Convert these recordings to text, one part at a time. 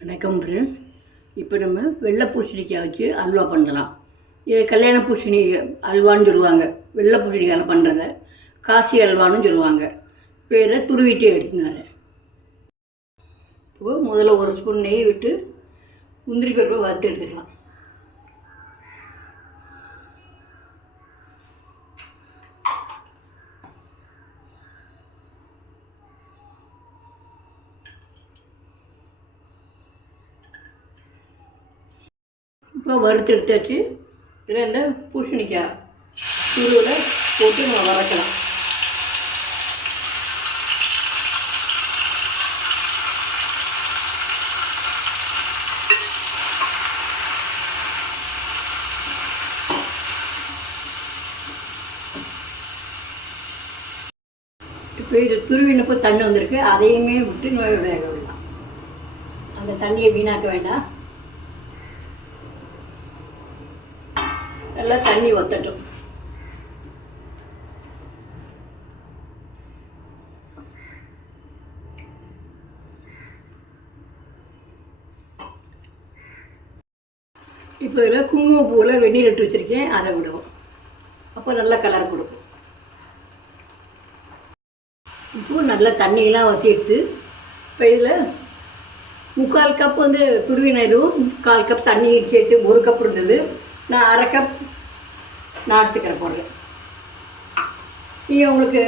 வணக்கம் ஃப்ரெண்ட்ஸ். இப்போ நம்ம வெள்ளை பூசணிக்காய் வச்சு அல்வா பண்ணலாம். இது கல்யாண பூசணி அல்வான்னு சொல்லுவாங்க. வெள்ளை பூசணிக்காயில் பண்ணுறத காசி அல்வான்னு சொல்லுவாங்க. இப்போ இதை துருவிட்டு எடுத்துனாரு. இப்போது முதல்ல ஒரு ஸ்பூன் நெய் விட்டு முந்திரி பருப்பை வறுத்து எடுத்துக்கலாம். இப்போ வறுத்து எடுத்தாச்சு. இதில் இந்த பூசணிக்காய் துருவில் போட்டு நம்ம வதக்கலாம். இப்போ இது துருவினப்போ தண்ணி வந்திருக்கு. அதையுமே விட்டு வேக விடலாம். அந்த தண்ணியை வீணாக்க வேண்டாம். நல்லா தண்ணி வற்றட்டும். இப்போ இதில் குங்குமப்பூவில் வெந்நீர் எடுத்து வச்சுருக்கேன், அதை விடுவோம். அப்போ நல்லா கலர் கொடுக்கும். இப்போ நல்லா தண்ணியெல்லாம் வற்றிட்டு இப்போ இதில் 3/4 கப் துருவின இதுவும் 1/4 கப் தண்ணி சேர்த்து 1 கப் இருந்தது. நான் 1/2 கப் நாட்டு சக்கரை போடுறேன். நீங்கள் உங்களுக்கு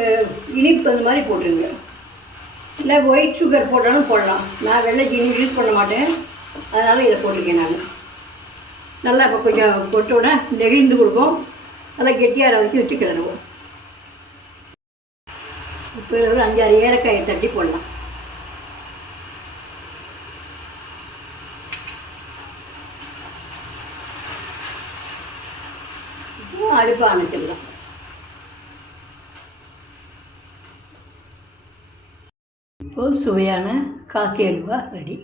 இனிப்பு தகுந்த மாதிரி போட்டுருங்க. இல்லை ஒயிட் சுகர் போட்டாலும் போடலாம். நான் வெள்ளை ஜீனி யூஸ் பண்ண மாட்டேன், அதனால் இதை போட்டிருக்கேன் நான். நல்லா இப்போ கொஞ்சம் கொட்டோட நெகிழ்ந்து கொடுக்கும். நல்லா கெட்டியாக வச்சு வச்சு கிளறுவோம். இப்போ ஒரு 5-6 ஏலக்காயை தட்டி போடலாம். அடுப்பு அணைச்சிடலாம். இப்போது சுவையான காசி அல்வா ரெடி.